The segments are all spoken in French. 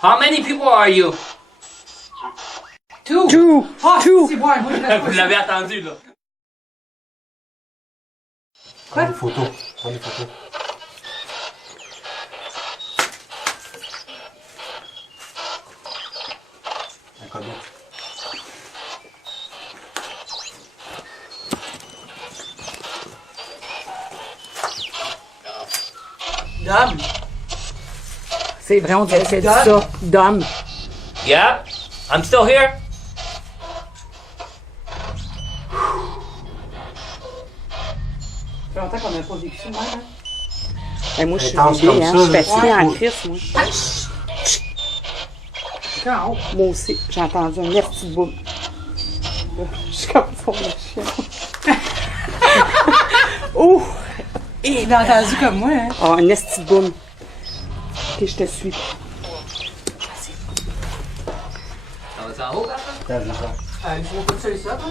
How many people are you? Two. Ah, Two. c'est bon, moi je vais Vous l'avez attendu, là. Prends des photos. Prends des photos. Un cadeau. Dom. C'est vrai, on dirait que c'est ça. Dom. Yeah, I'm still here. Ça fait longtemps qu'on n'a pas vécu ça, hein? Et moi, je suis Intense ridée, comme hein. ça, Je suis là. fatiguée Ouais. en crise, moi. Quand en haut. Moi aussi, j'ai entendu un petit boum. Je suis comme ça, le chien. Ouh! Et il a entendu comme moi, hein? Oh, un esti boum. Ok, je te suis. Ça va en haut, là? Tiens, je vais faire. Je vois pas de ça, toi.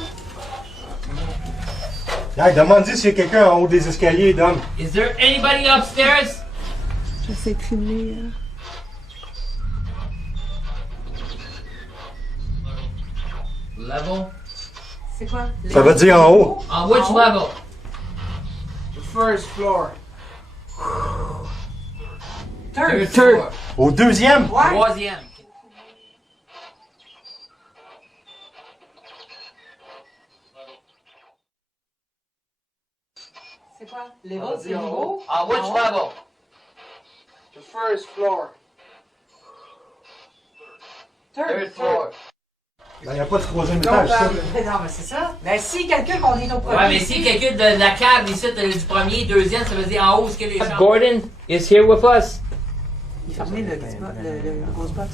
Hey, demande-y s'il y a quelqu'un en haut des escaliers, Dom. Is there anybody upstairs? J'essaie de filmer. Level? C'est quoi? Ça veut dire en haut. On which level? The first floor. Third. floor. Au deuxième? Ouais. Troisième. C'est quoi? Level, c'est niveau? On which level? The first floor. Third floor. Il n'y a pas de troisième Non, étage, ça. non, mais c'est ça. Ben, s'il calcule qu'on est au premier. Ouais, mais si quelqu'un de la cave ici, du premier, deuxième, ça veut dire en haut, ce que les chambres. Gordon is here with us. Il est fermé le ghost box.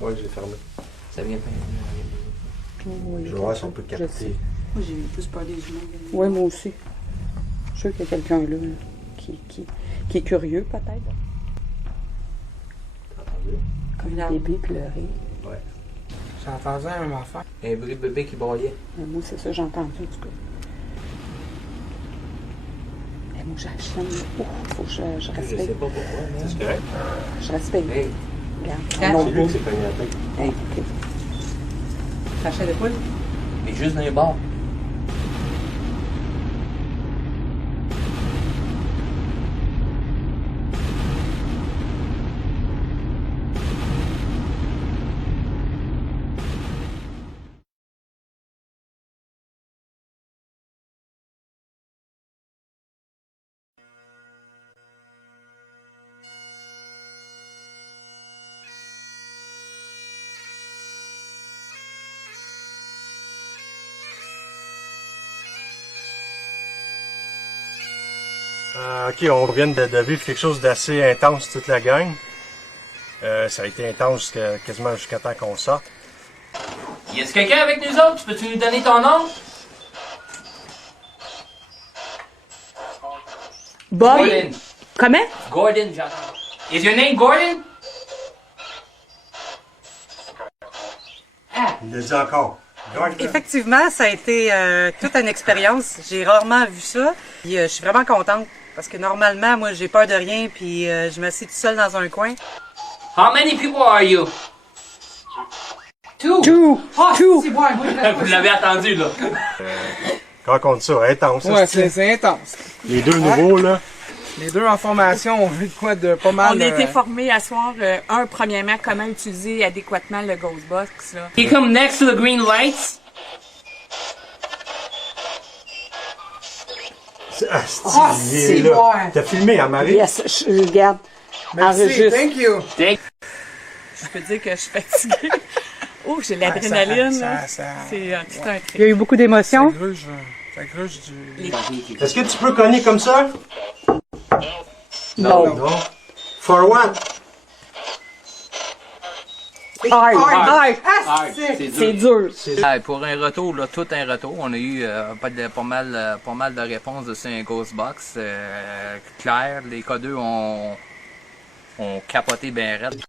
Oui, j'ai fermé. Ça vient pas. Je vais voir si on peut Je sais. capter. Moi, j'ai plus peur des humains. Oui, moi aussi. Je suis sûre qu'il y a quelqu'un là qui est curieux, peut-être. T'as entendu? Comme un bébé pleurer. Ouais. J'ai entendu la même affaire. Un bruit de bébé qui broyait. Moi, c'est ça, j'ai entendu, en tout cas. Et moi, j'achète. Faut que je Je sais respecte. pas pourquoi, mais. C'est correct? Je respecte. Hey, Regarde. Quand? Non, C'est lui qui s'est cogné la tête. hey, ok. T'achètes de poule? mais juste dans les bars. Ok, on vient de vivre quelque chose d'assez intense, toute la gang. Ça a été intense quasiment jusqu'à temps qu'on sorte. Y a-t-il quelqu'un avec nous autres? Peux-tu nous donner ton nom? Bob? Gordon. Comment? Gordon, j'entends. Is your name Gordon? Il l'a dit encore. Gordon. Effectivement, ça a été toute une expérience. J'ai rarement vu ça. Puis, je suis vraiment contente parce que normalement, moi, j'ai peur de rien. Puis, je me suis toute seule dans un coin. How many people are you? Two. Ah, Two. c'est bon, moi, je vais Vous l'avez attendu, là. Raconte ça, intense. Ouais, c'est c'est intense. Les deux nouveaux, là. Les deux en formation ont vu de quoi de pas mal. On a été formés à soir, premièrement, comment utiliser adéquatement le Ghostbox. Là. You come next to the green lights. Il est c'est là. bon. T'as filmé, hein, Marie? Yes, je regarde. Merci, Enregistre. thank you. Je peux dire que je suis fatiguée. Oh, j'ai l'adrénaline. Ça- C'est tout un Il y a eu beaucoup d'émotions. Ça gruge du... Est-ce que tu peux cogner comme ça? Non. Non. For what? C'est dur. Ah, pour un retour, là, tout un retour, on a eu pas mal de réponses de sur un Ghostbox. Claire, les K2 ont capoté ben raide.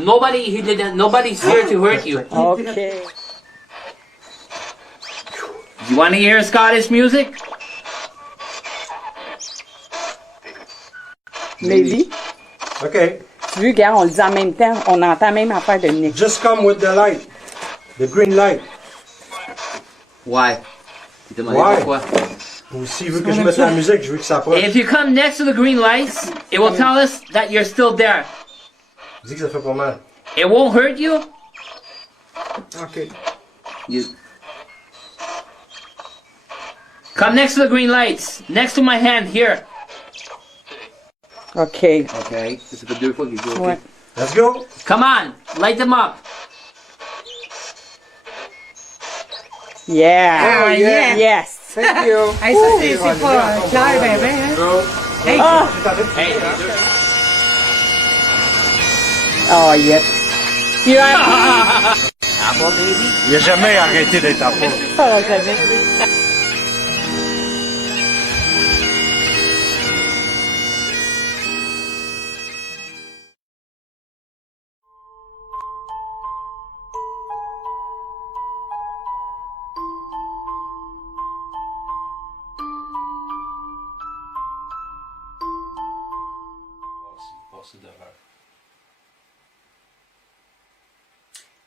Nobody's here to hurt you. OK. You want to hear Scottish music? Maybe. OK. tu veux, gars, on le dit en même temps. On entend même affaire de Nick. Just come with the light. The green light. Ouais. Il demandait Ouais. pourquoi. Ou s'il veut que je mette la musique, je veux que ça approche. If you come next to the green lights, it will tell us that you're still there. Dis que ça fait pas mal. It won't hurt you. Ok. You- Come next to the green lights. Next to my hand, here. OK. OK. Ça fait 2 fois qu'il dit OK. Ouais. Let's go. Come on, light them up. Yeah. Oh, yeah. Yes. Thank you. Hey, ça, c'est pas clair, ben, hein? Hey, Oh, yes. You are... Apple baby. Il a jamais arrêté d'être à fond. Oh, jamais.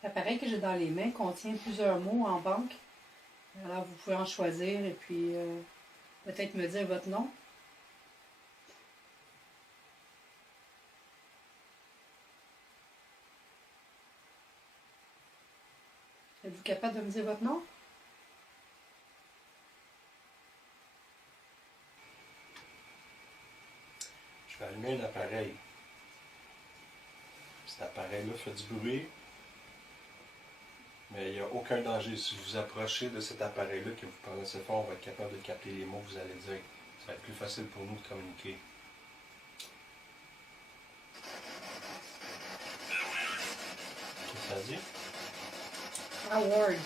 L'appareil que j'ai dans les mains contient plusieurs mots en banque. Alors, vous pouvez en choisir et puis peut-être me dire votre nom. Êtes-vous capable de me dire votre nom? Je vais allumer un appareil. Cet appareil-là fait du bruit, mais il n'y a aucun danger. Si vous approchez de cet appareil-là, que vous parlez assez fort, on va être capable de capter les mots que vous allez dire. Ça va être plus facile pour nous de communiquer. Qu'est-ce que ça dit? Howard.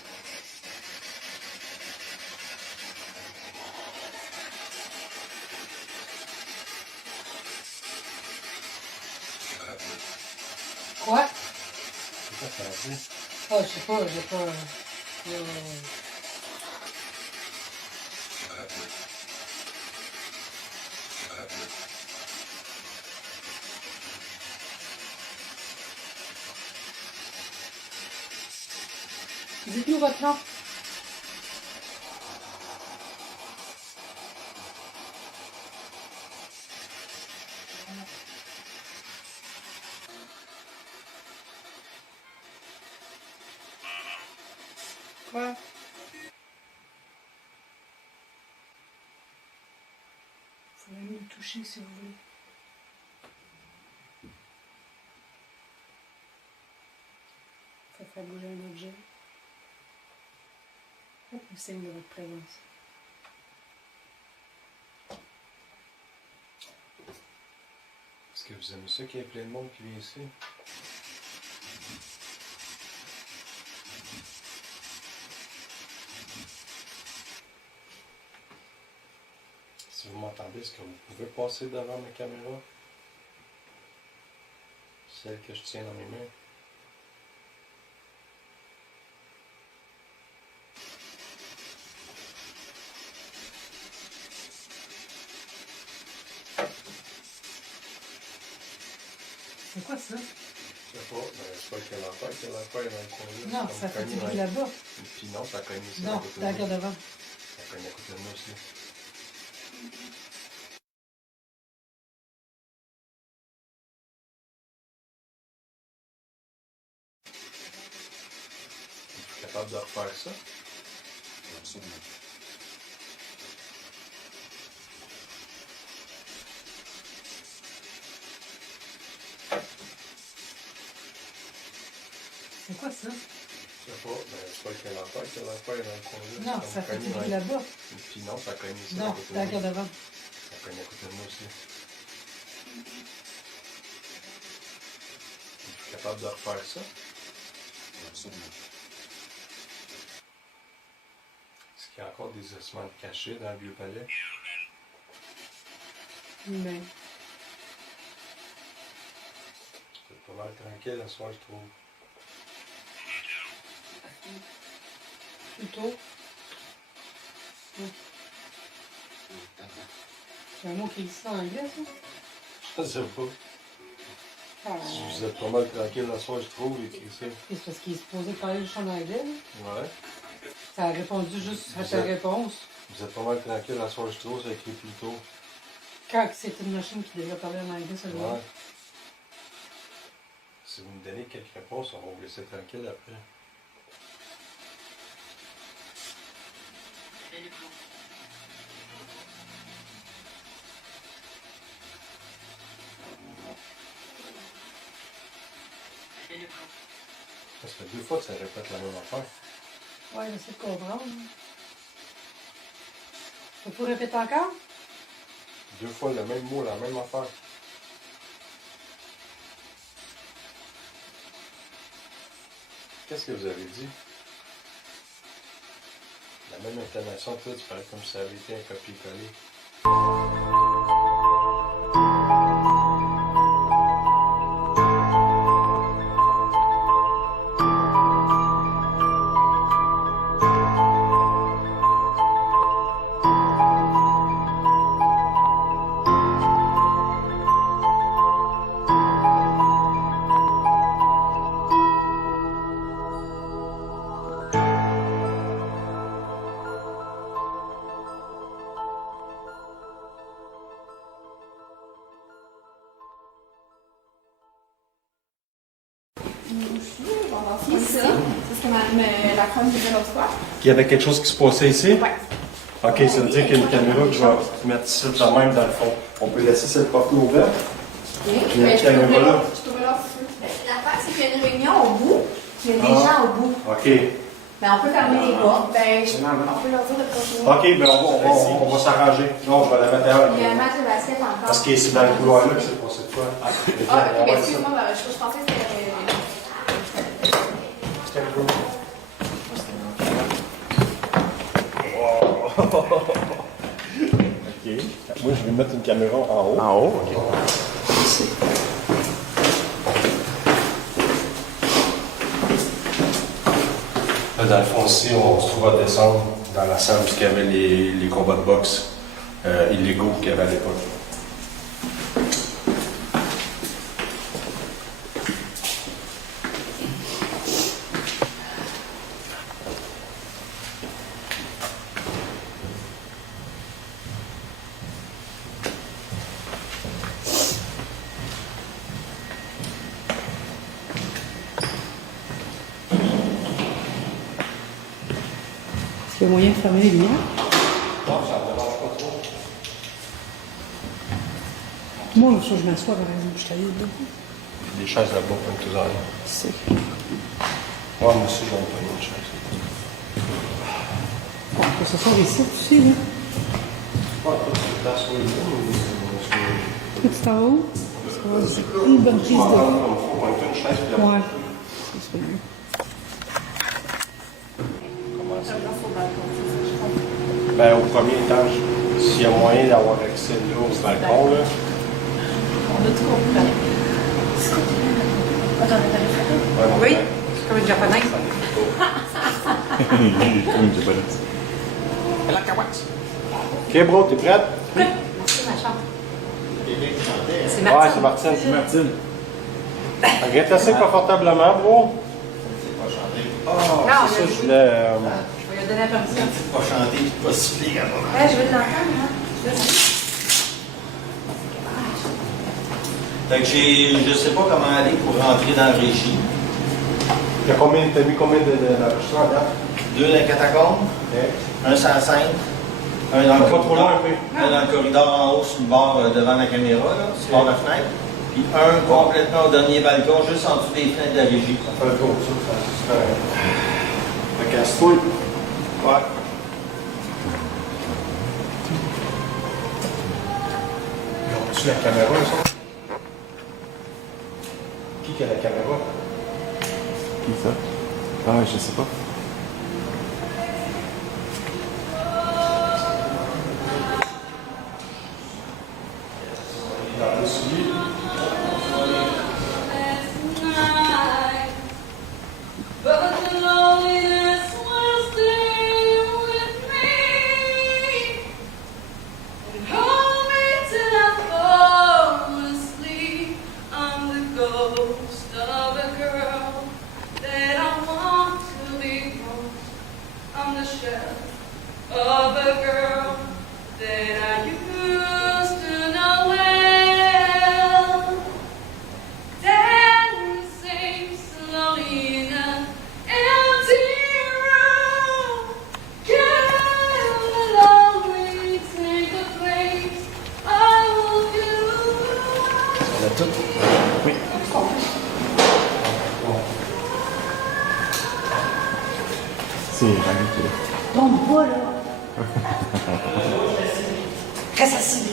Quoi? C'est quoi ça dit? Oh, je sais pas, j'ai pas... Dites-nous votre nom. Quoi? Vous pouvez me toucher si vous voulez. Ça fait bouger un objet. Faites le signe de votre présence. Est-ce que vous aimez ça qu'il y ait plein de monde qui vient ici? Si vous m'entendez, est-ce que vous pouvez passer devant ma caméra? Celle que je tiens dans mes mains. C'est quoi ça? Je sais pas, mais c'est pas quelle affaire dans le coin là. Non, ça fait du bruit là-bas. Puis non, ça cogne ici. Non, à côté de t'as moi. regardé devant. Ça cogne à côté de moi aussi. Es-tu capable de refaire ça? Absolument. C'est quoi ça? Je sais pas, mais c'est pas quelle affaire dans le coin là. Non, ça fait du bruit là-bas. Puis non, ça cogne ici. à Non, côté de t'as moi. regardé devant. Ça cogne à côté de moi aussi. Es-tu capable de refaire ça? Absolument. Est-ce qu'il y a encore des ossements cachés dans le vieux palais? Mais C'est pas mal tranquille ce soir, je trouve. plutôt. C'est un mot qui existe en anglais, ça? Je sais pas. Si vous êtes pas mal tranquille la soirée, je trouve, écrissez. C'est parce qu'il est supposé parler juste en anglais. Ouais. Ça a répondu juste à ta réponse. Vous êtes pas mal tranquille la soirée, je trouve, ça écrit plus tôt. Quand c'est une machine qui devrait parler en anglais, ça doit. Ouais. Si vous me donnez quelques réponses, on va vous laisser tranquille après. Ça fait 2 fois que ça répète la même affaire. Ouais, j'essaie de comprendre. Faut répéter encore? 2 fois le même mot, la même affaire. Qu'est-ce que vous avez dit? La même intonation, tout, c'est pareil comme si ça avait été un copier-coller. C'est ça. C'est comme la chronique de l'autre fois. Il y avait quelque chose qui se passait ici? Ouais. Ok, ça veut dire qu'il y a une caméra que je vais mettre ici de même dans le fond. On peut laisser cette porte ouverte. Ok. Il y a une caméra là. Je trouve là. L'affaire, c'est qu'il y a une réunion au bout. Il y a des gens au bout. Ok. Mais on peut fermer les portes. Ben, on peut leur dire de continuer. Ok, ben on va s'arranger. Non, je vais la mettre ailleurs. Il y a un match de basket encore. Parce que c'est dans le couloir là que c'est passé de quoi. Ah, ok, ben, excuse-moi, je pensais que c'était. Ok. Moi, je vais mettre une caméra en haut. En haut, ok. Là, dans le fond, ici, on se trouve à descendre dans la salle où il y avait les combats de boxe illégaux qu'il y avait à l'époque. Il y a moyen de fermer les lumières? Non, ça ne dérange pas trop. Moi, je m'assois par exemple, je suis allée là. Des chaises là-bas, comme tout ça. C'est. Ouais, moi aussi, j'aime pas une chaise. On peut s'asseoir ici aussi, là. Ouais, tu t'assois ici, Tout en haut. Ça va, une bonne prise de. Il faut pointer une chaise, puis Ouais. C'est mieux. ben, au premier étage, s'il y a moyen d'avoir accès là, au balcon, là. On a tout compris. Attends, Ouais, Oui, c'est comme une japonaise. Ok, bro, t'es prête? Oui. C'est ma chambre. C'est Ouais, Martine. c'est Martine. C'est Martine. Regarde assez confortablement, bro. Ah, Non, c'est ça, il a je dit. voulais. Je vais lui donner la permission. Pas chanter, puis pas siffler quand même. Je veux de l'entendre, hein. Fait que je sais pas comment aller pour rentrer dans la régie. T'as mis combien d'enregistrements là? 2 dans les catacombes, un sur la scène, un dans le Pas trop loin, un peu. un dans le corridor en haut sur le bord devant la caméra, là, sur le bord de la fenêtre. Puis un complètement au dernier balcon, juste en dessous des fenêtres de la régie. Ça fait le tour, ça c'est super. Fait casse-toi. Ouais. Ils ont-tu la caméra, ça? Qui a la caméra? Qui ça? Ah, je sais pas. Dans le soulier. Hold me till I fall asleep. I'm the ghost. C'est vrai que... Tombe pas, là. Reste assis.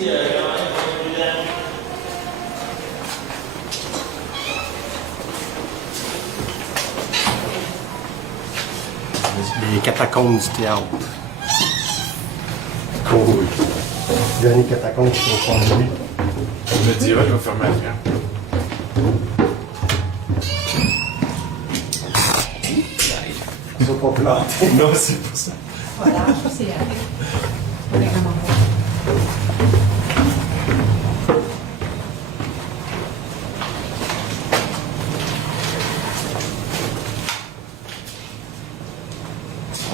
Les catacombes du théâtre. Cool. Les derniers catacombes qui sont fondées. Je me dirais, je vais fermer la ferme. Ils sont pas plantés. Non, c'est pas ça. Voilà, ça c'est vraiment bon.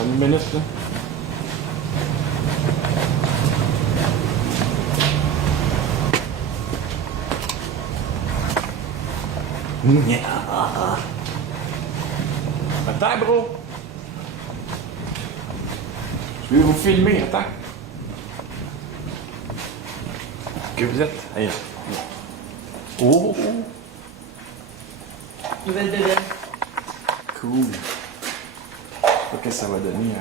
Une minute, là. Attends, bro. Je vais vous filmer, attends. Que vous êtes? Allez, là. Oh! Nouvelle bébé. Cool. Qu'est-ce que ça va donner à...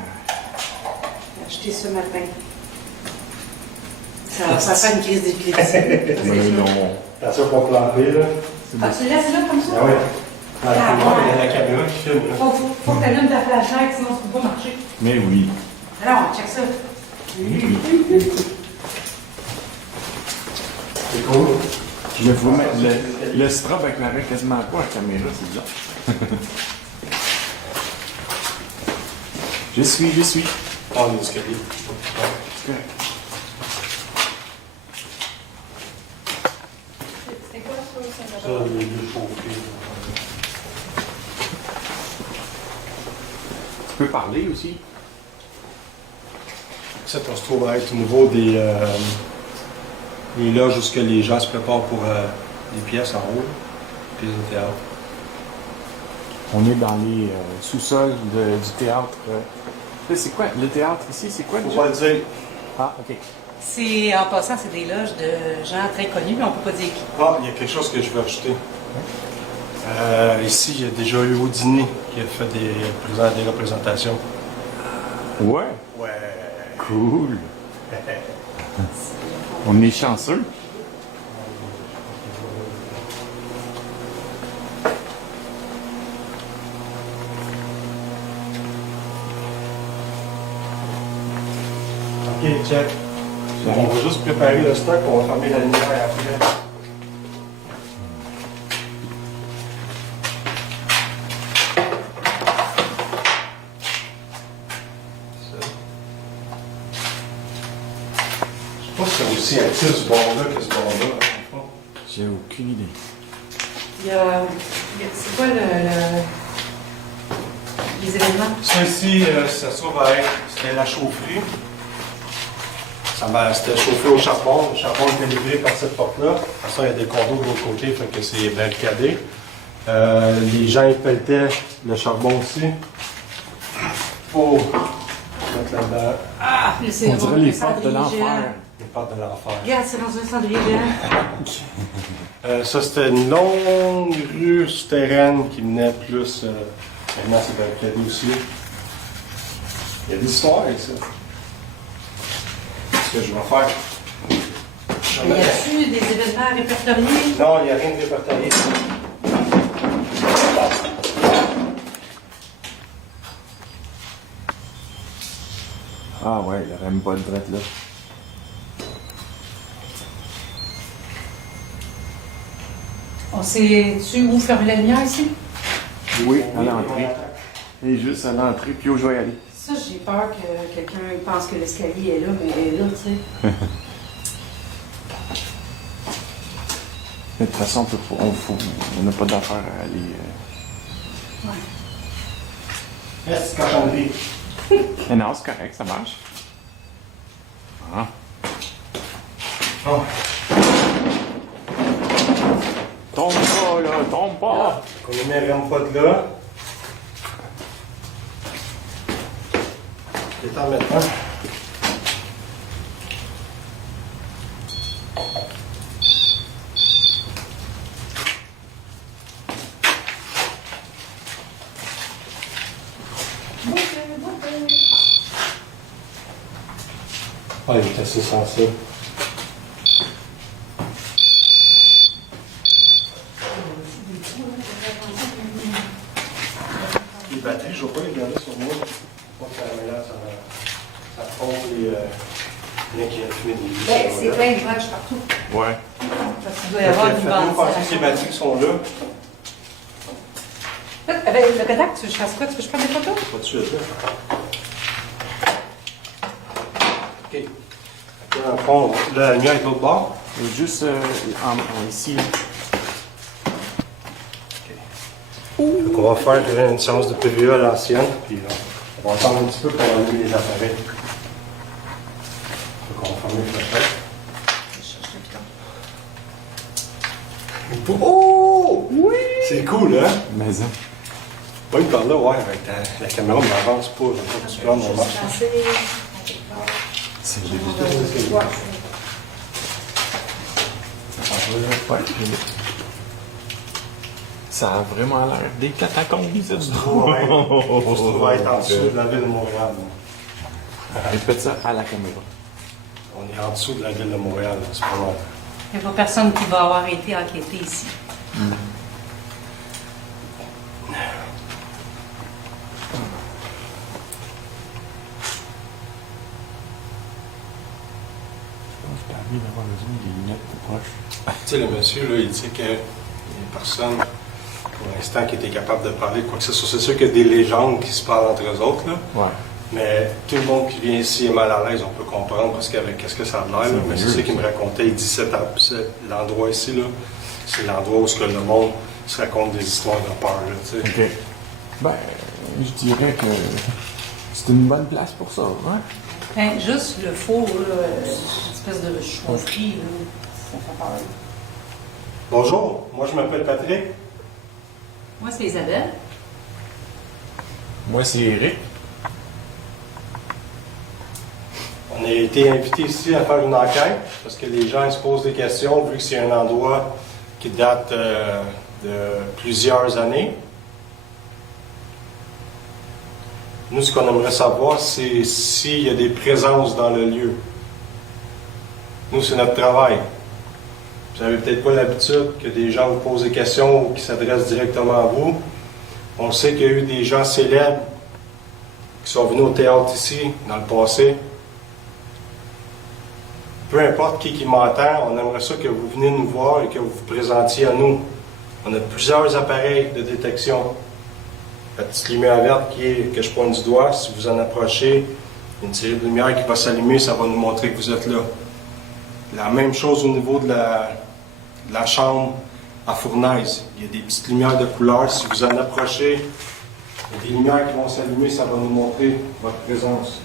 J'ai acheté ce matin. Ça fait une crise d'épilepsie. Mais non. T'as ça pour planter, là? Ah, tu le laisses là comme ça? Ah oui. Il y a la caméra qui filme, là. Faut que tu allumes ta flashlight, sinon tu peux pas marcher. Mais oui. Alors, check ça. C'est cool. Je vais vous mettre le strobe avec la quasiment pas à la caméra, c'est bizarre. Je suis. Ah, l'escalier. C'est correct. C'est quoi ça? Ça, les deux chauffés. Tu peux parler aussi. Ça, on se trouve à être au niveau des loges où les gens se préparent pour les pièces en haut, pièces de théâtre. On est dans les sous-sols du théâtre. Là, c'est quoi? Le théâtre ici, c'est quoi? Faut déjà? pas le dire. Ah, ok. C'est, en passant, c'est des loges de gens très connus, mais on peut pas dire qui. Ah, il y a quelque chose que je veux ajouter. Ici, il y a déjà eu Houdini qui a fait des représentations. Ouais. Ouais. Cool. On est chanceux. Ok, check. On va juste préparer le stock, on va fermer la lumière après. Je sais pas si c'est aussi actif ce bord-là que ce bord-là. J'ai aucune idée. C'est quoi les événements? Ça ici, ça se trouve à être, c'était la chaufferie. C'était chauffé au charbon. Le charbon était livré par cette porte-là. Après ça, il y a des condos de l'autre côté, fait que c'est barricadé. Les gens, ils pelletaient le charbon aussi. Pour mettre là-dedans Ah, c'est On dirait les portes de l'enfer. les portes de l'enfer. Regarde, c'est dans un cendrier géant. Ça, c'était une longue rue souterraine qui menait plus. Maintenant, c'est barricadé aussi. Il y a des histoires avec ça. Ce que je vais faire. Y a-tu des événements répertoriés? Non, il n'y a rien de répertorié. Ah ouais, il n'y aurait même pas de drette là. On sait-tu où fermer la lumière ici? Oui, à l'entrée. Et juste à l'entrée, puis où je vais y aller. Ça, j'ai peur que quelqu'un pense que l'escalier est là, mais elle est là, tu sais. Mais de toute façon, on n'a pas d'affaire à aller. Reste cochonnerie. Mais non, c'est correct, ça marche. Ah. Oh. Tombe pas, là, tombe pas! On ne met vraiment pas de là. Détends maintenant. Ah, il est assez sensible. Les batteries, je ne vais pas les garder sur moi. Pas que ça mélange, ça fond les qui a fumé des vis. Ben, c'est plein de branches partout. Ouais. Parce qu'il doit y avoir une Faites-nous penser que ventilation. les batteries sont là. Avec le Kodak, tu veux que je fasse quoi? Tu veux que je prenne des photos? Pas de suite, là. OK. Là, dans le fond, là, la lumière est de l'autre bord. Juste ici. Donc, on va faire une séance de PVA à l'ancienne, puis on va attendre un petit peu pour allumer les appareils. Donc, on va fermer le flashlight. Oh! Oui! C'est cool, hein? Mais ça. Pas une par là, ouais, avec la caméra, mais avance pas. J'aime pas que tu prends mon marche. C'est Ça a vraiment l'air des catacombes, ça. Ouais. On se trouve à être en dessous de la ville de Montréal. Répète ça à la caméra. On est en dessous de la ville de Montréal, là, c'est pas mal. Il n'y a pas personne qui va avoir été enquêté ici. J'ai envie d'avoir besoin des lunettes plus proches. Tu sais, le monsieur, là, il dit qu'il y a personne, pour l'instant, qui était capable de parler de quoi que ce soit. C'est sûr qu'il y a des légendes qui se parlent entre eux autres, là. Ouais. Mais tout le monde qui vient ici est mal à l'aise, on peut comprendre parce qu'avec qu'est-ce que ça a l'air, là. Mais c'est ça qu'il me racontait. Il dit l'endroit ici, là, c'est l'endroit où le monde se raconte des histoires de peur, là, tu sais. OK. Ben, je dirais que c'est une bonne place pour ça, hein? Ben, juste le four, là, une espèce de chaufferie, là, ça fait peur. Bonjour, moi je m'appelle Patrick. Moi, c'est Isabelle. Moi, c'est Eric. On a été invités ici à faire une enquête parce que les gens ils se posent des questions vu que c'est un endroit qui date de plusieurs années. Nous, ce qu'on aimerait savoir, c'est s'il y a des présences dans le lieu. Nous, c'est notre travail. Vous n'avez peut-être pas l'habitude que des gens vous posent des questions ou qui s'adressent directement à vous. On sait qu'il y a eu des gens célèbres qui sont venus au théâtre ici dans le passé. Peu importe qui m'entend, on aimerait ça que vous veniez nous voir et que vous vous présentiez à nous. On a plusieurs appareils de détection. La petite lumière verte que je pointe du doigt, si vous en approchez, une série de lumière qui va s'allumer, ça va nous montrer que vous êtes là. La même chose au niveau de la chambre à fournaise. Il y a des petites lumières de couleur. Si vous en approchez, il y a des lumières qui vont s'allumer, ça va nous montrer votre présence.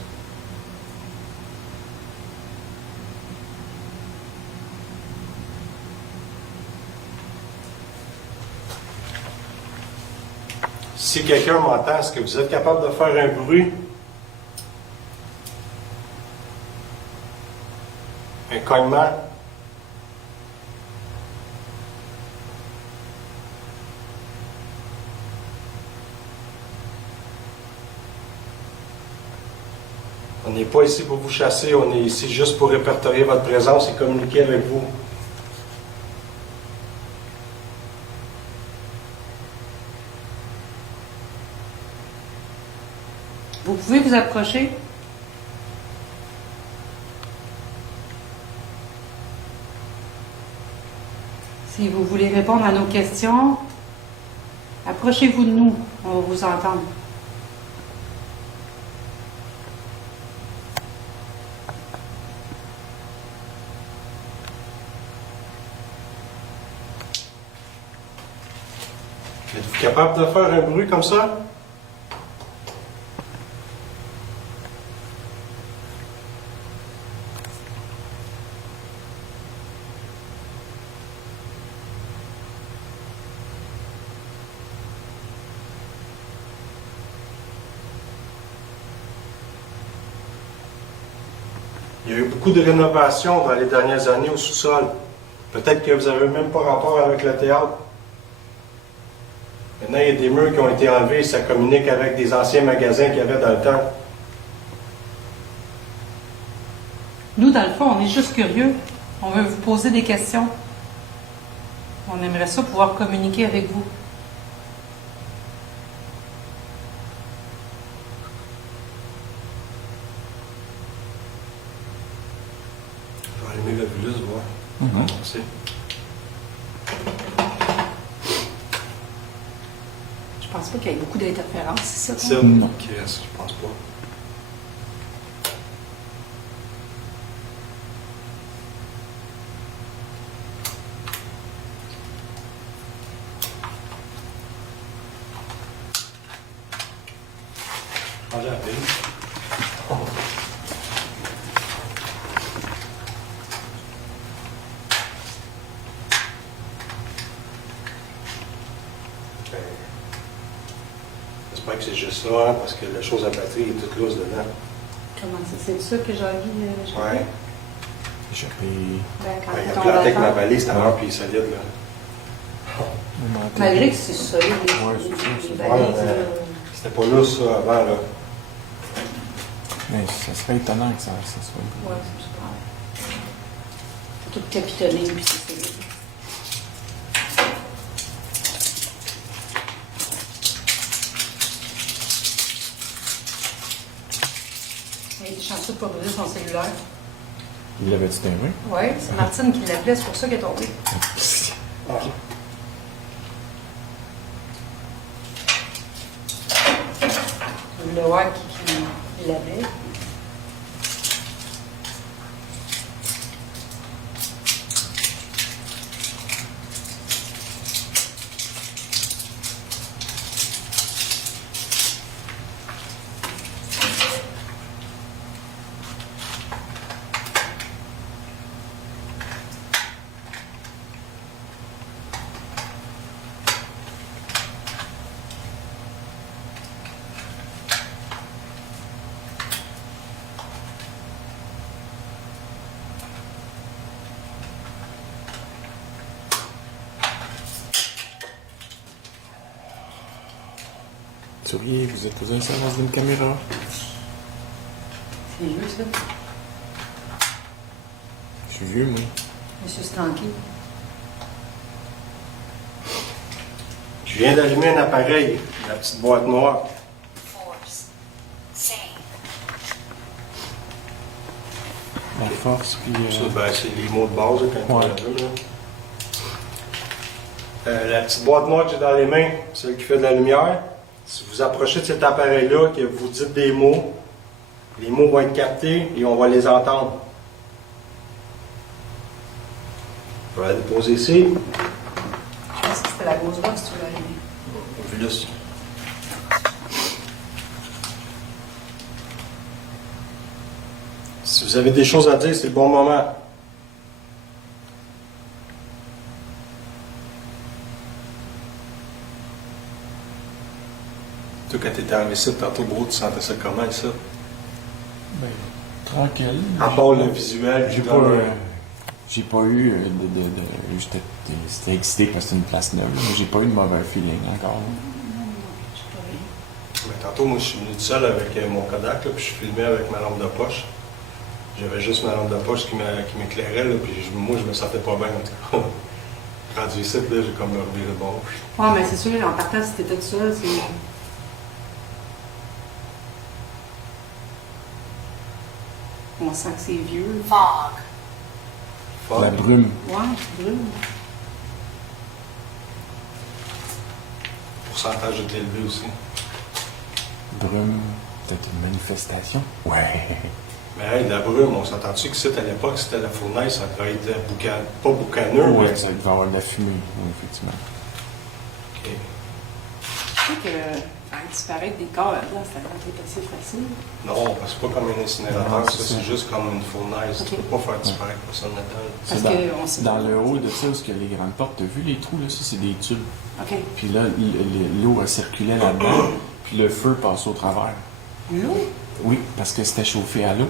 Si quelqu'un m'entend, est-ce que vous êtes capable de faire un bruit? Un cognement? On n'est pas ici pour vous chasser, on est ici juste pour répertorier votre présence et communiquer avec vous. Vous pouvez vous approcher. Si vous voulez répondre à nos questions, approchez-vous de nous, on va vous entendre. Êtes-vous capable de faire un bruit comme ça? Il y a eu beaucoup de rénovations dans les dernières années au sous-sol. Peut-être que vous n'avez même pas rapport avec le théâtre. Maintenant, il y a des murs qui ont été enlevés et ça communique avec des anciens magasins qu'il y avait dans le temps. Nous, dans le fond, on est juste curieux. On veut vous poser des questions. On aimerait ça pouvoir communiquer avec vous. Je vais allumer le vulus, voir. Merci. Je pense pas qu'il y ait beaucoup d'interférences, c'est ça? Ça, Non. qui reste, je pense pas. Changer la pile. J'espère que c'est juste ça, hein, parce que la chose à batterie est toute loose dedans. Comment ça? C'est ça que j'ai envie Ouais. Échappé. quand Ben, il a on planté avec va ma faire- balise, c'était vraiment puis solide, là. Malgré que c'est solide, Ouais, c'est ça, c'est les Ouais, balises, mais là. c'était pas loose, ça, avant, là. Mais ça serait étonnant que ça soit. Ouais, c'est super. C'est tout capitonné, puis c'est solide. Il est chanceux de pas briser son cellulaire. Il l'avait-tu dans les mains? Oui, c'est Martine qui l'appelait, c'est pour ça qu'elle est tombée. Ah. Je voulais voir qui l'avait. Souriez, vous êtes posé un service d'une caméra. C'est vieux, ça. Je suis vieux, moi. Monsieur Stanky. Je viens d'allumer un appareil, la petite boîte noire. La force, puis. Ça, ben, c'est les mots de base là, quand on Ouais. l'allume, là. La petite boîte noire que j'ai dans les mains, celle qui fait de la lumière, si vous approchez de cet appareil-là, que vous dites des mots, les mots vont être captés et on va les entendre. Je vais la déposer ici. Je pense que c'était la grosse box que tu l'as allumée. Vulus. Si vous avez des choses à dire, c'est le bon moment. Toi, quand t'étais arrivé ici, tantôt, gros, tu sentais ça comment, ça? Ben, tranquille. À part le visuel, J'ai pas eu j'étais excité parce que c'est une place neuve, mais j'ai pas eu de mauvais feeling encore. Mais tantôt, moi, je suis venu tout seul avec mon Kodak, là, puis je filmais avec ma lampe de poche. J'avais juste ma lampe de poche qui m'éclairait, là, puis moi, je me sentais pas bien, en tout cas. Rendu ici, là, j'ai comme reviré de bord. Ouais, mais c'est sûr, en partant, si t'étais tout seul, c'est. On sent que c'est vieux. Fog. La brume. Ouais, brûle. Le pourcentage est élevé aussi. Brume, peut-être une manifestation? Ouais. Mais hey, la brume, on s'entend-tu que c'était à l'époque, c'était la fournaise, ça devait être pas boucaneux, Ouais, mais... ça devait avoir de la fumée, oui, effectivement. Ok. Je sais que faire disparaître des corps là-dedans, ça va être assez facile. Non, parce que c'est pas comme un incinérateur, Non, ça, c'est c'est ça. juste comme une fournaise. Ok. Tu peux pas faire disparaître personne là-dedans. Parce C'est que on sait dans pas. le haut de ça, où il y a les grandes portes, t'as vu les trous, là? Ça, c'est des tubes. OK. Puis là, l'eau circulait là-dedans, puis le feu passait au travers. L'eau? Oui, parce que c'était chauffé à l'eau.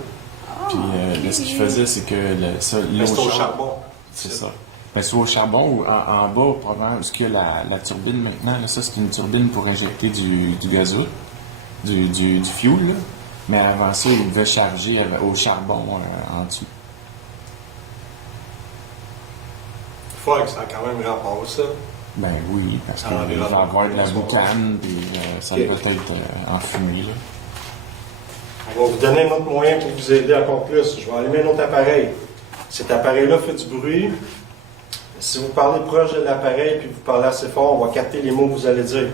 Puis là, ce qu'il faisait, c'est que l'eau Mais c'est au chaude- charbon. C'est ça. Ben, soit au charbon ou en bas, probablement, parce que la turbine maintenant, là, ça c'est une turbine pour injecter du gazout, du fuel, là. Mais avant ça, il devait charger au charbon en dessous. fog, ça a quand même rapport, ça. Ben oui, parce Ah, qu'il va y avoir de la boucane, puis ça Ok. va être enfumé, là. On va vous donner un autre moyen pour vous aider encore plus. Je vais allumer un autre appareil. Cet appareil-là fait du bruit. Si vous parlez proche de l'appareil puis vous parlez assez fort, on va capter les mots que vous allez dire.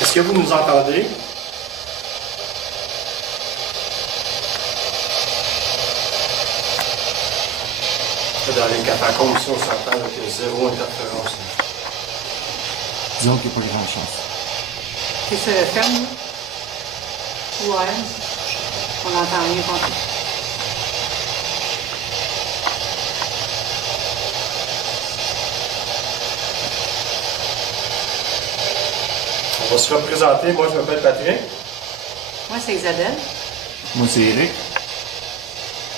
Est-ce que vous nous entendez? Dans les catacombes, ici, on s'entend avec zéro interférence. Disons qu'il n'y a pas grand chance. C'est sur le ferme, là? Ouais. On n'entend rien pas. On va se représenter. Moi, je m'appelle Patrick. Moi, c'est Isabelle. Moi, c'est Eric.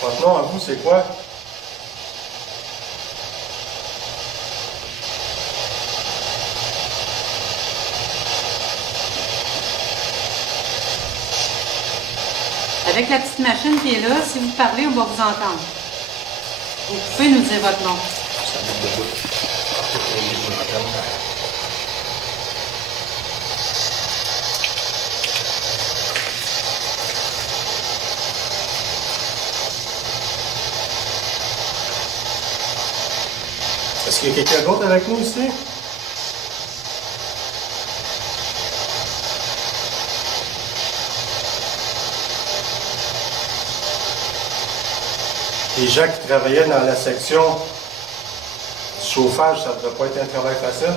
Votre nom à vous, c'est quoi? Avec la petite machine qui est là, si vous parlez, on va vous entendre. Vous pouvez nous dire votre nom. Ça met debout. Est-ce qu'il y a quelqu'un d'autre avec nous ici? Les gens qui travaillaient dans la section du chauffage, ça ne devrait pas être un travail facile.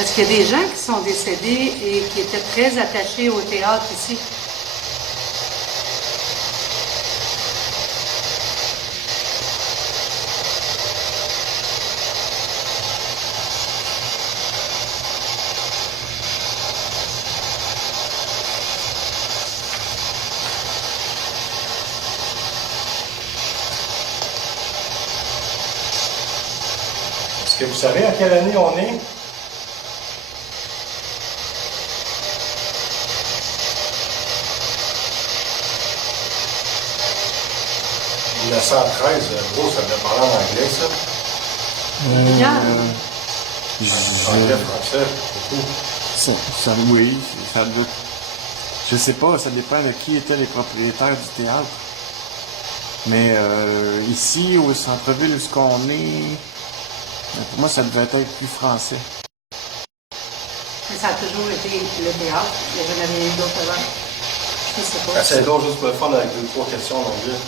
Est-ce qu'il y a des gens qui sont décédés et qui étaient très attachés au théâtre ici? Est-ce que vous savez à quelle année on est? « 1913, gros, ça devait parler en anglais, ça. Regarde. Anglais, français, beaucoup. Oui, ça doit. Je sais pas, ça dépend de qui étaient les propriétaires du théâtre. Mais ici, au centre-ville, où qu'on est, pour moi, ça devait être plus français. Mais ça a toujours été le théâtre. Il n'y a jamais eu d'autre avant. Je sais pas. C'est donc juste pour le fun avec 2-3 questions en anglais.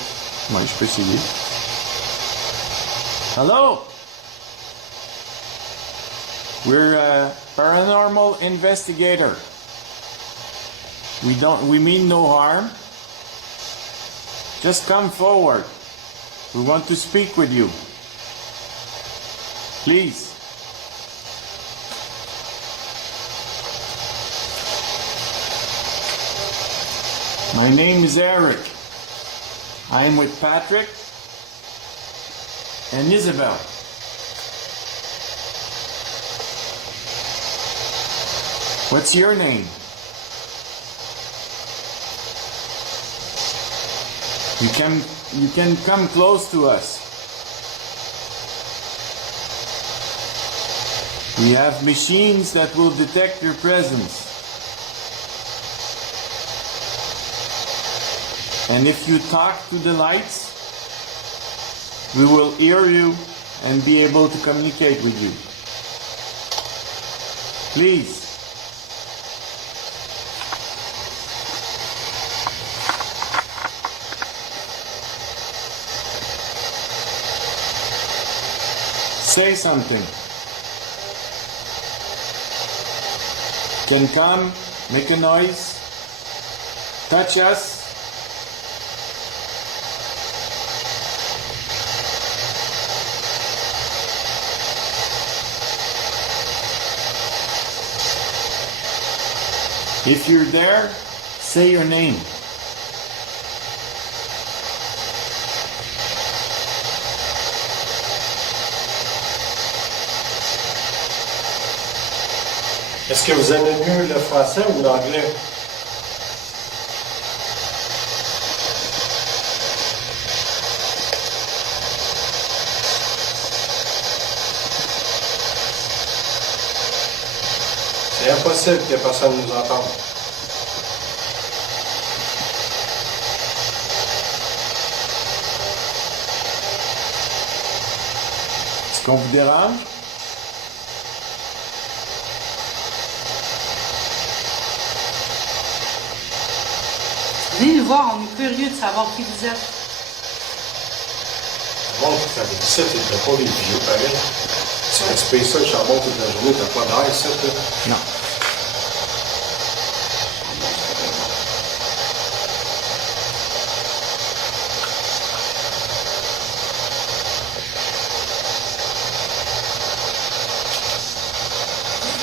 Oui, je peux essayer. Hello! We're a paranormal investigator. We mean no harm. Just come forward. We want to speak with you. Please. My name is Eric. I'm with Patrick and Isabel. What's your name? You can come close to us. We have machines that will detect your presence. And if you talk to the lights, we will hear you and be able to communicate with you. Please. Say something. can come, make a noise, touch us. If you're there, say your name. Est-ce que vous aimez mieux le français ou l'anglais? C'est impossible que personne ne nous entende. Est-ce qu'on vous dérange? Venez nous voir, on est curieux de savoir qui vous êtes. Bon, ça fait ça, t'es pas des vieux, pareil. Tu respires ça, le charbon toute la journée, t'as pas d'air, ça, toi. Non.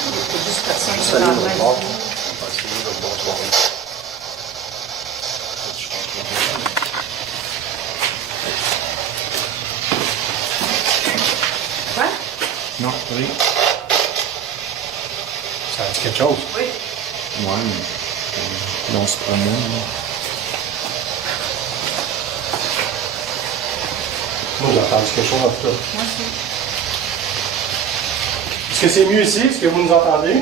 Il y a juste personne Salut, dans le le bord. même. On va essayer de bonsoir. Quoi? Non, oui. Ça dit quelque chose? Oui. Ouais, mais on se promène. Là. Moi, j'ai entendu quelque chose en tout cas. Moi aussi. Est-ce que c'est mieux ici? Est-ce que vous nous entendez?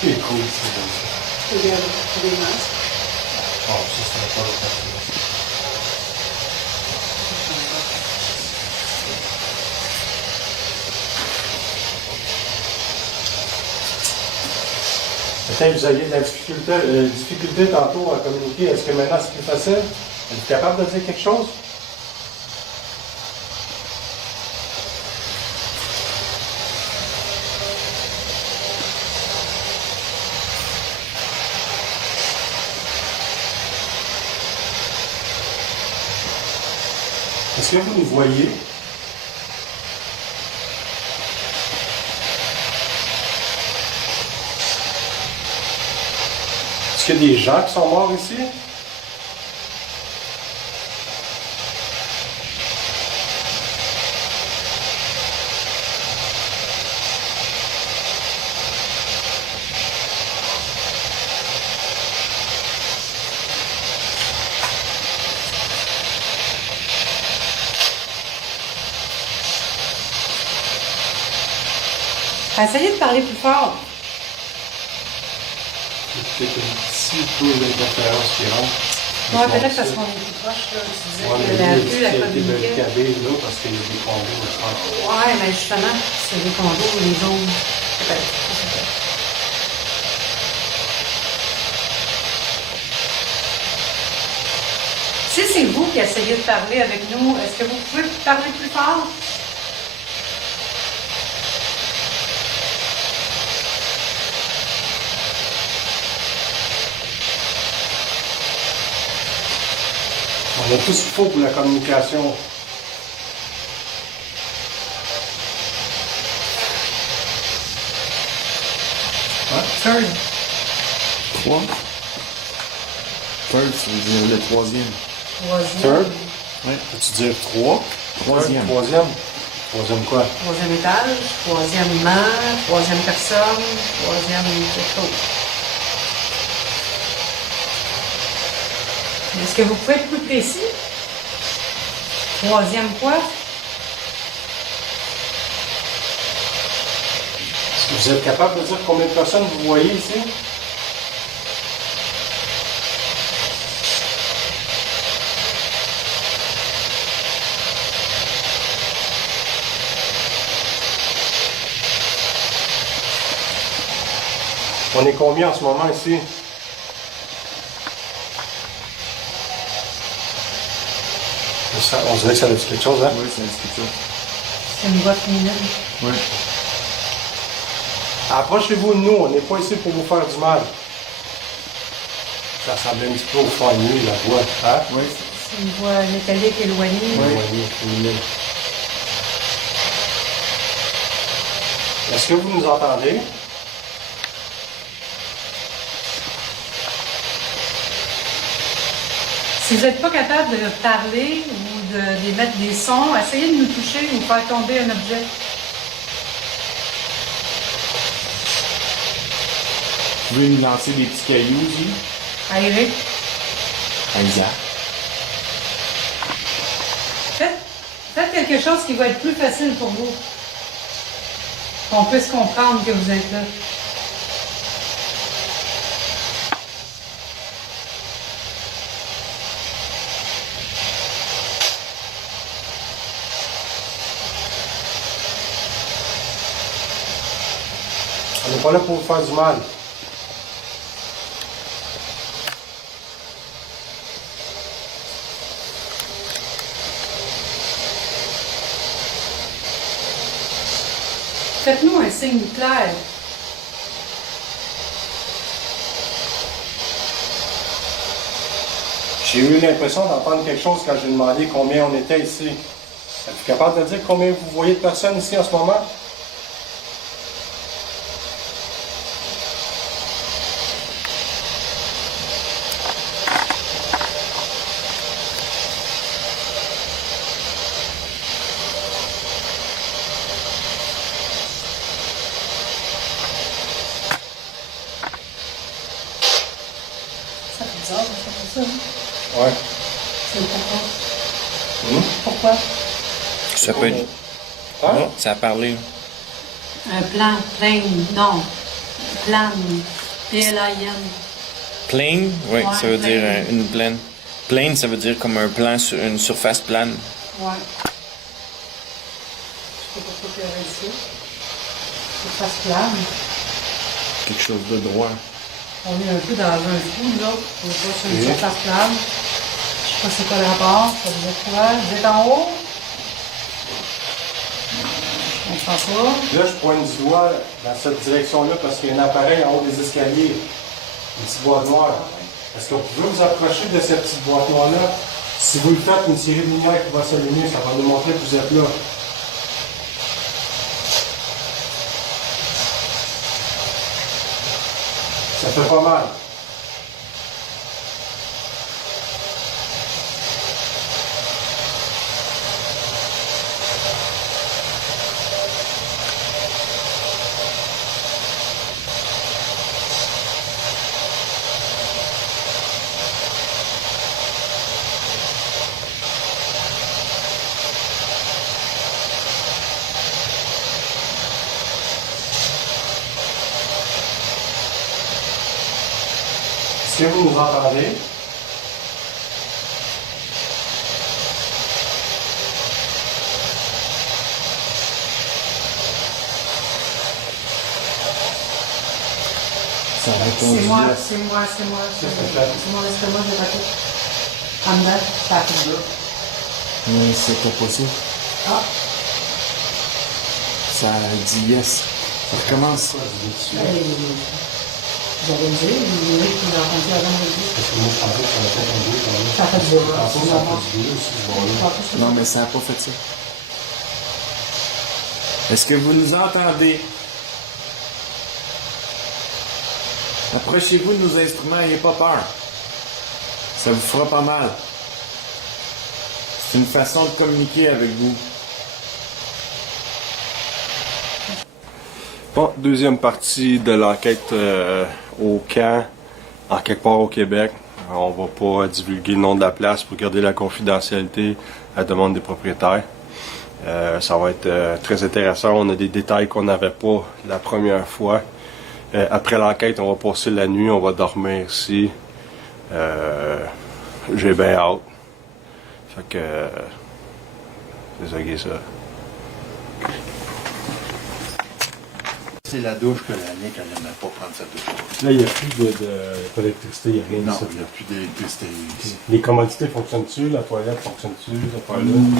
C'est cool, c'est bon. Des masques. Oh, ça, c'est pas le cas. Peut-être que vous aviez de la difficulté tantôt à communiquer. Est-ce que maintenant c'est plus facile? Êtes-vous capable de dire quelque chose? Est-ce que vous nous voyez? Est-ce qu'il y a des gens qui sont morts ici? Essayez de parler plus fort. Il y a peut-être un petit peu d'interférence qui rentre. Ouais, peut-être parce qu'on est plus proche, là. Tu disais Ouais, que mais la lui, rue, il a la été communiquait. barricadé là parce qu'il y a des condos, je pense. Ouais, mais justement, c'est les condos, les zones. Peut-être. Je sais pas. Si c'est vous qui essayez de parler avec nous, est-ce que vous pouvez parler plus fort? On a tout ce qu'il faut pour la communication. Third. 3. Third, ça veut dire le troisième. Third? Ouais. Peux-tu dire 3? Troisième. Troisième. Troisième quoi? Troisième étage, troisièmement, troisième personne, troisième quelque chose. Est-ce que vous pouvez être plus précis? Troisième quoi? Est-ce que vous êtes capable de dire combien de personnes vous voyez ici? On est combien en ce moment ici? Ça, on dirait que ça a dit quelque chose, hein? Oui, ça dit quelque chose. C'est une voix féminine. Oui. Approchez-vous de nous, on n'est pas ici pour vous faire du mal. Ça semble un petit peu au fond de nuit, la voix, hein? Oui. C'est une voix métallique éloignée. Éloignée, féminine. Est-ce que vous nous entendez? Si vous n'êtes pas capable de parler ou d'émettre des sons, essayez de nous toucher ou faire tomber un objet. Vous pouvez nous lancer des petits cailloux aussi? À Eric, À Isaac. faites quelque chose qui va être plus facile pour vous. Qu'on puisse comprendre que vous êtes là. On n'est pas là pour vous faire du mal. Faites-nous un signe clair. J'ai eu l'impression d'entendre quelque chose quand j'ai demandé combien on était ici. Êtes-vous capable de dire combien vous voyez de personnes ici en ce moment? Ça fait bizarre, ça fait ça. Ouais. C'est pourquoi? Pourquoi? Ça peut être. Hein? Ça a parlé. Un plan, plein, non. Plan, P-L-A-N. Plane, oui, Ouais, ça veut plane. dire une plaine. Plane, ça veut dire comme un plan sur une surface plane. Ouais. Je sais pas pourquoi tu aurais dit ça. Surface plane. Quelque chose de droit. On est un peu dans un trou, là. On est pas sur une Oui. surface plane. Je sais pas c'est quoi le rapport. Ça veut dire quoi? Vous êtes en haut? On sent pas. Là, je pointe du doigt dans cette direction-là parce qu'il y a un appareil en haut des escaliers. Une petite boîte noire. Est-ce que vous pouvez vous approcher de cette petite boîte noire-là? Si vous le faites, une série de lumière qui va s'allumer, ça va nous montrer que vous êtes là. Ça fait pas mal. Est-ce que vous nous entendez? Ça répond C'est moi, c'est moi, c'est moi. C'est mon estomac, j'ai raté. En dedans, ça fait là. Mais c'est pas possible. Ah, Ça dit yes. Ça recommence. j'avais dit, oui, tu l'as entendu avant de le dire. Parce que moi, je pensais que ça allait être un deux quand même. Ça fait du bien. Tantôt, ça fait du deux aussi, ce bord-là. Non, mais ça n'a pas fait ça. Est-ce que vous nous entendez? Approchez-vous de nos instruments, n'ayez pas peur. Ça vous fera pas mal. C'est une façon de communiquer avec vous. Bon, deuxième partie de l'enquête au camp, en quelque part au Québec. On va pas divulguer le nom de la place pour garder la confidentialité à la demande des propriétaires. Ça va être très intéressant. On a des détails qu'on n'avait pas la première fois. Après l'enquête, on va passer la nuit, on va dormir ici. J'ai bien hâte. Fait que c'est ça qui est ça. c'est la douche que l'Annick, elle n'aimait pas prendre sa douche. Là, il n'y a plus d'électricité, il n'y a rien Non, ici. il n'y a plus d'électricité ici. Les commodités fonctionnent-tu? La toilette fonctionne-tu? Là?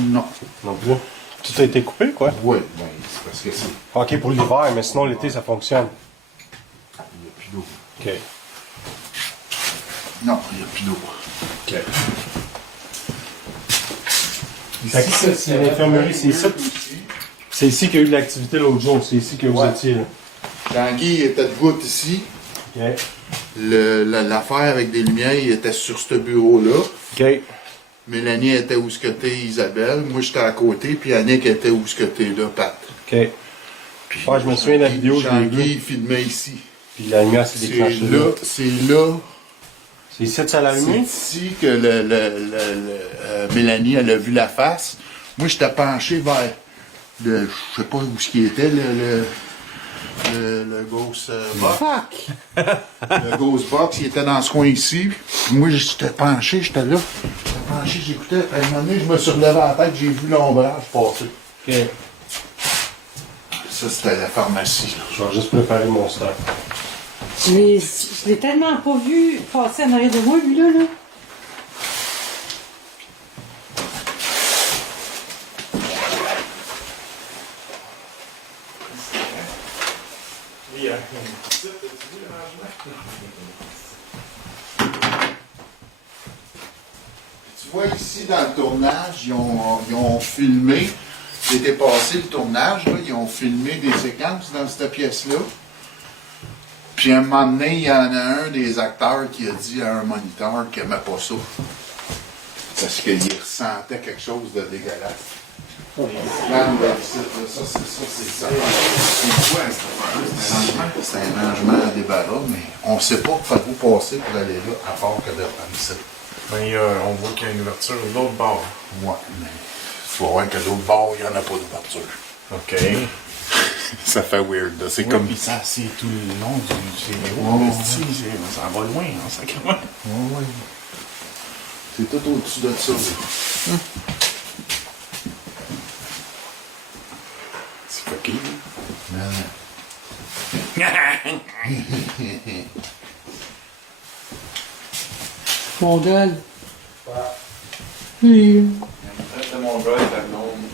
Non. Non plus. Tout a été coupé, quoi? Oui, ben, c'est parce que c'est... OK, pour l'hiver, mais sinon, l'été, ça fonctionne. Il n'y a plus d'eau. OK. Non, il n'y a plus d'eau. OK. C'est l'infirmerie, c'est ici. C'est ici qu'il y a eu de l'activité l'autre jour, c'est ici que vous étiez. Là. Tanguy était debout ici. OK. L'affaire avec des lumières, il était sur ce bureau-là. OK. Mélanie était où ce que t'es, Isabelle. Moi, j'étais à côté, puis Annick était où ce que t'es, là, Pat. OK. Puis, je me souviens de la vidéo, je l'ai Tanguy vue. filmait ici. Puis la lumière s'est déclenchée là. C'est là. C'est ici que ça l'a allumé? C'est ici que Mélanie, elle a vu la face. Moi, j'étais penché vers je sais pas où ce qui était, le Ghost Box. Fuck! Le Ghost Box, il était dans ce coin ici. Puis moi, j'étais penché, j'étais là. J'étais penché, j'écoutais. À un moment donné, je me suis relevé à la tête, j'ai vu l'ombrage passer. OK. Ça, c'était la pharmacie. Là. Je vais juste préparer mon stock. Je l'ai tellement pas vu passer en arrière de moi, lui, là. Tu vois ici dans le tournage, ils ont filmé, c'était passé le tournage, là, ils ont filmé des séquences dans cette pièce-là. Puis à un moment donné, il y en a un des acteurs qui a dit à un moniteur qu'il n'aimait pas ça. Parce qu'il ressentait quelque chose de dégueulasse. Ça, c'est ça. C'est quoi cette affaire-là? C'est un rangement à débarras, mais on ne sait pas par où passer pour aller là, à part que de prendre ça. Ben, on voit qu'il y a une ouverture de l'autre bord. Ouais, mais il faut voir que l'autre bord, il n'y en a pas d'ouverture. OK. Ça fait weird, là. C'est Oui, comme. puis ça, c'est tout le long du... ça va loin, en sacrément. Ouais, ouais. C'est tout au-dessus de ça. Là. C'est fucké, là. Mon gueule. C'est mon gars, ta blonde.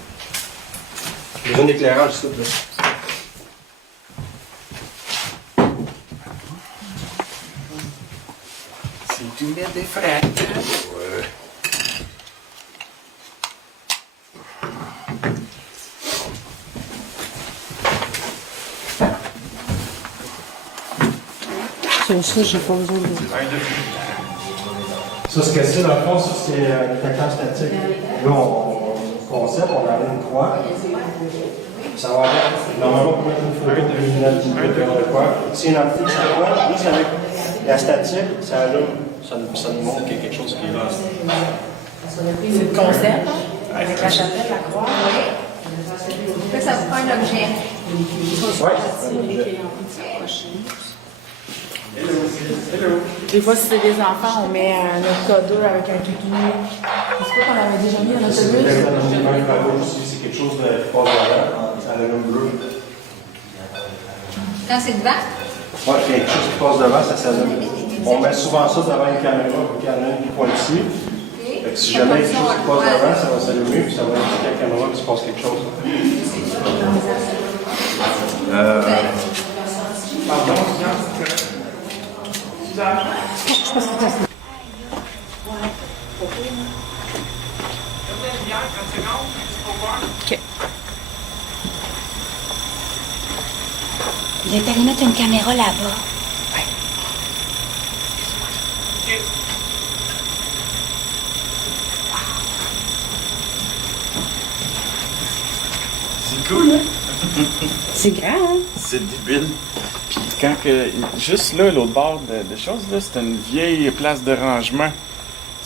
J'ai besoin d'éclairage, s'il te plaît. C'est tout net des frères. Ouais. Ça, j'ai pas besoin de... Ça, ce que c'est, dans le fond, ça, c'est le détecteur statique. Là, on concept, on a une croix. Ça va avec, normalement, pour mettre une photo de lunettes de quoi. Si une ampoule, ça va, juste avec la statique, ça allume. Ça nous montre qu'il y a quelque chose qui est là. C'est le concept, hein? Avec la chapelle, la croix. Oui. Là, ça vous prend un objet. Des fois, si c'est des enfants, on met un K2 avec un toutou. C'est quoi qu'on avait déjà mis en autobus? C'est quelque chose de pas valeur, ça allume bleu. Quand c'est devant? Oui, quelque chose qui passe devant, ça s'allume. On met souvent ça devant une caméra pour qu'il y en ait une qui pointe ici. Fait que si jamais il y a quelque chose qui passe devant, ça va s'allumer puis ça va indiquer à la caméra qu'il se passe quelque chose. Il est allé mettre une caméra là-bas. C'est cool, hein? C'est grand, hein? C'est débile. Puis quand que... Juste là, l'autre bord de choses, là, c'était une vieille place de rangement.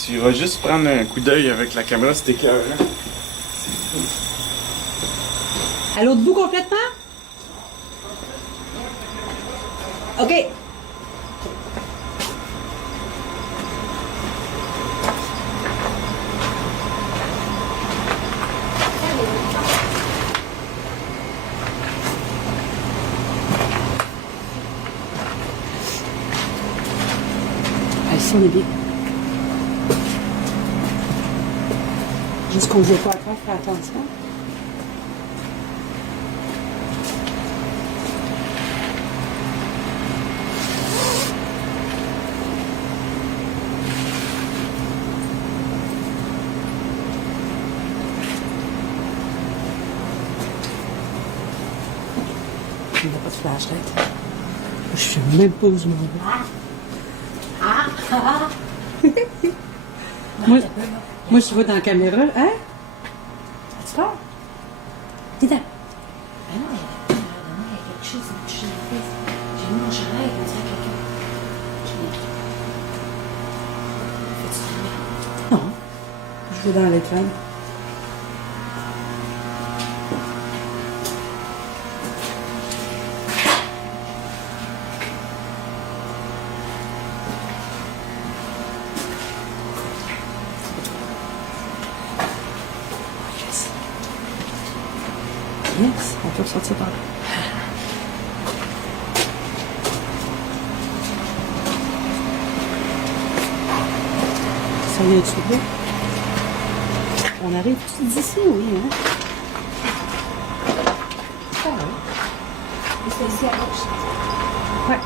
Tu vas juste prendre un coup d'œil avec la caméra, c'est éclairant. À l'autre bout complètement? OK. on est bien. Juste qu'on ne voit pas à faire, faire attention. Il n'y a pas de flashlight. Je sais même pas où je m'en vais. Moi, je vois dans la caméra. Hein? As-tu peur? Dis donc. Ben non, il y a quelque chose qui m'a touché la fesse. J'ai mis mon chandail, on dirait quelqu'un. Fais-tu rien? Non. Je vois dans l'écran. Yes, on peut sortir par là. Ça vient de là. On arrive tout d'ici, oui, hein? Ah oui. C'est ici à gauche. Ouais.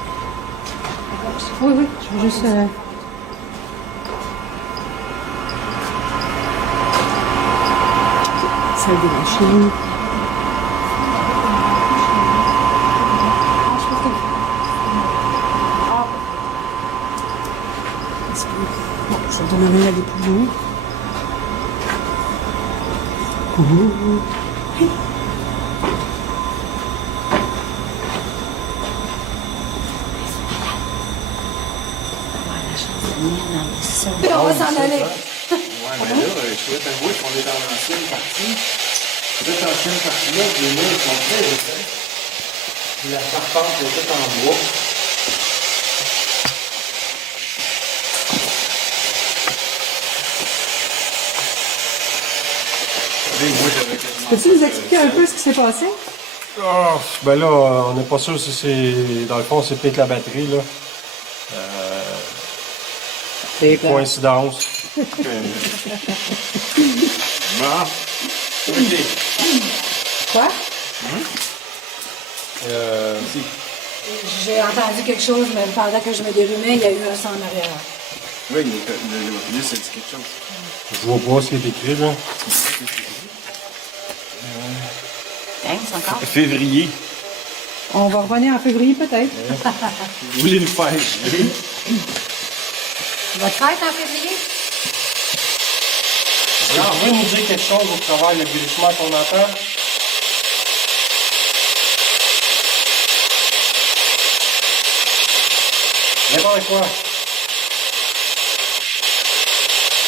Oui, oui, je veux juste... Salle des machines. Bon, je vais donner la des poumons. On va s'en aller. Ouais, mais là, je trouvais un bout qu'on est dans l'ancienne partie. Cette ancienne partie-là, les murs sont très épais. Puis la charpente est toute en bois. Peux-tu nous expliquer un peu ce qui s'est passé? Ah, ben là, on n'est pas sûr si c'est... Dans le fond, c'est peut-être la batterie, là. Coïncidence. Bon. OK. Quoi? Si. J'ai entendu quelque chose, mais pendant que je me dérumais, il y a eu un sang en arrière. Oui, le ça dit quelque chose. Je vois pas ce qui est écrit, là. C'est encore? Février. On va revenir en février, peut-être. Vous voulez le faire? Votre fête en février? Alors, vous nous dire quelque chose au travers le glissement qu'on entend? N'importe quoi.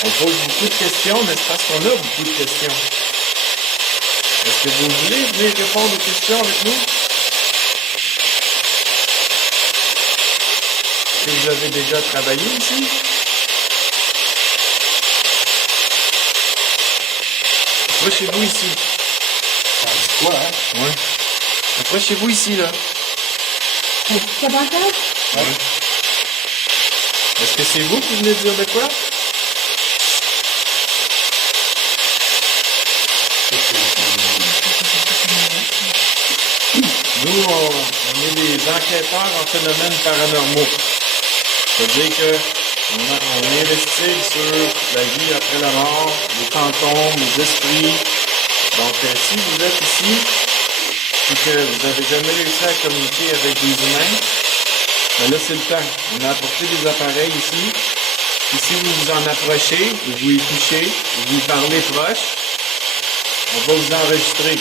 On pose beaucoup de questions, mais c'est parce qu'on a beaucoup de questions. Est-ce que vous voulez venir répondre aux questions avec nous? Est-ce que vous avez déjà travaillé ici? Approchez-vous ici. Ça dit quoi, hein? Ouais. Approchez-vous ici, là. C'est pas grave? Ouais. Est-ce que c'est vous qui venez dire de quoi? Nous, on est des enquêteurs en phénomènes paranormaux. C'est-à-dire que on investigue sur la vie après la mort, les fantômes, les esprits. Donc, si vous êtes ici et que vous n'avez jamais réussi à communiquer avec des humains, ben là, c'est le temps. On a apporté des appareils ici. Et si vous vous en approchez, ou vous y touchez, ou vous y parlez proche, on va vous enregistrer.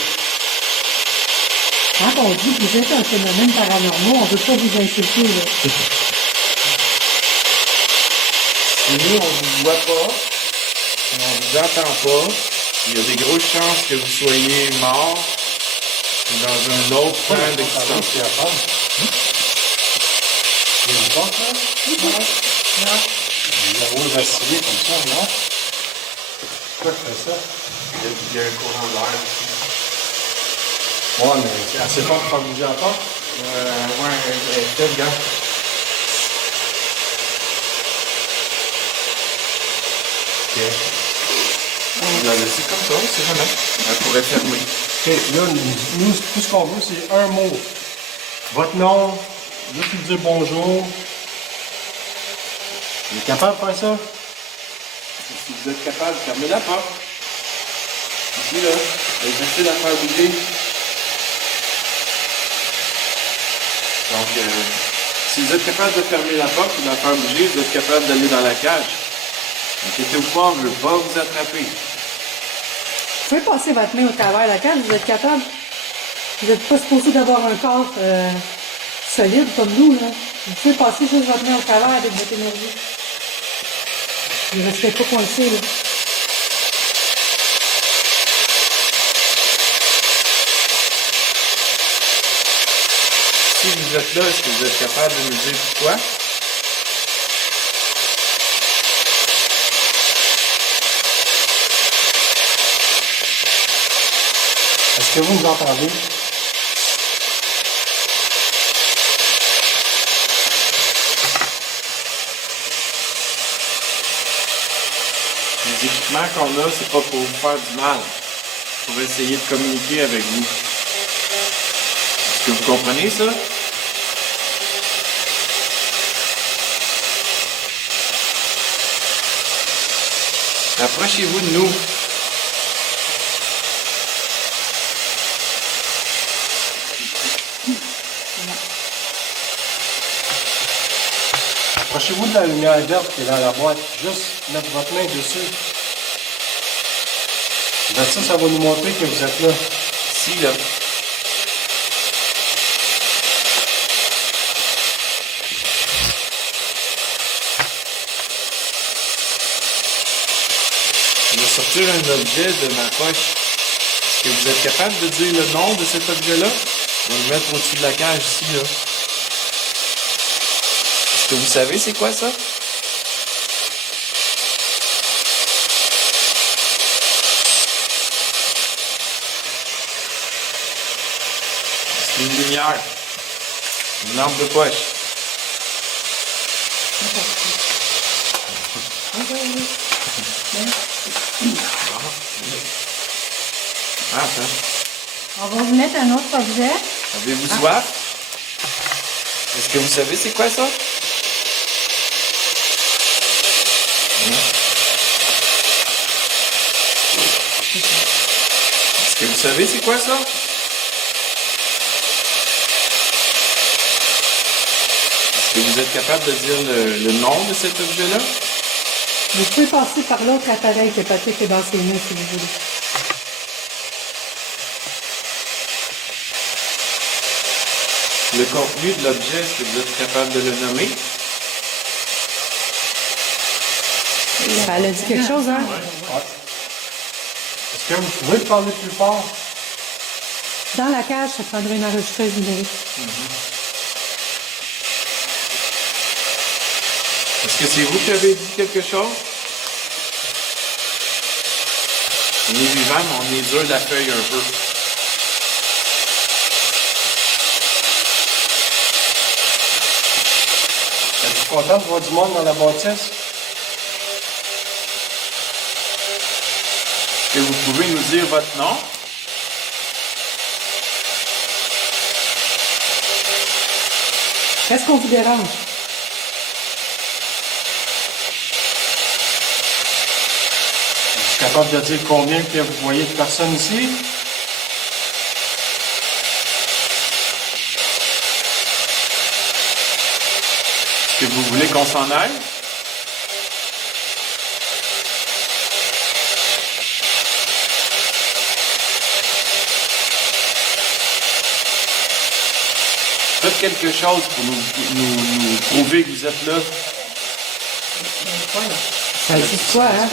Quand on dit que vous êtes un phénomène paranormal, on ne veut pas vous insulter, là. Si nous, on ne vous voit pas, on ne vous entend pas, il y a des grosses chances que vous soyez mort ou dans un autre plan d'existence. C'est à faire. Il y a une porte, là? Non. Il y a un vaciller comme ça, non? Pourquoi tu fais ça? Il y a un courant d'air ici. Ouais, mais c'est assez fort pour faire bouger la porte. Ouais, peut-être, regarde. Je la laisser comme ça, c'est jamais. Elle pourrait fermer. OK, là, nous, tout ce qu'on veut, c'est un mot. Votre nom, juste lui dire bonjour. Vous êtes capable de faire ça? Si vous êtes capable de fermer la porte. Ici, là, essayez de la faire bouger. Donc, si vous êtes capable de fermer la porte ou de la faire bouger, vous êtes capable d'aller dans la cage. Inquiétez-vous pas, on ne veut pas vous attraper. Vous pouvez passer votre main au travers de la cage, vous êtes capable. Vous n'êtes pas supposé d'avoir un corps solide comme nous, là. Vous pouvez passer juste votre main au travers avec votre énergie. Ne restez pas coincé, là. Si vous êtes là, est-ce que vous êtes capable de nous dire pourquoi? Est-ce que vous nous entendez? Les équipements qu'on a, c'est pas pour vous faire du mal. C'est pour essayer de communiquer avec vous. Est-ce que vous comprenez ça? Approchez-vous de nous. Approchez-vous de la lumière verte qui est dans la boîte. Juste mettre votre main dessus. Ça va nous montrer que vous êtes là. Ici, là. Je vais sortir un objet de ma poche. Est-ce que vous êtes capable de dire le nom de cet objet-là? Je vais le mettre au-dessus de la cage ici, là. Est-ce que vous savez c'est quoi ça? C'est une lumière. Une lampe de poche. Ah, ça. On va vous mettre un autre objet. Avez-vous soif? Est-ce que vous savez c'est quoi ça? Est-ce que vous savez c'est quoi ça? Est-ce que vous êtes capable de dire le nom de cet objet-là? Vous pouvez passer par l'autre appareil que Patrick est dans ses mains si vous voulez. Le contenu de l'objet, est-ce que vous êtes capable de le nommer? Elle a dit quelque chose, hein? Est-ce que vous pouvez parler plus fort? Dans la cage, ça prendrait une enregistreuse numérique. Est-ce que c'est vous qui avez dit quelque chose? On est vivant, mais on est dur d'accueil un peu. Êtes-vous content de voir du monde dans la bâtisse? Est-ce que vous pouvez nous dire votre nom? Qu'est-ce qu'on vous dérange? Êtes-vous capable de dire combien que vous voyez de personnes ici? Est-ce que vous voulez qu'on s'en aille? Faites quelque chose pour nous prouver que vous êtes là. Ça dit quoi, hein?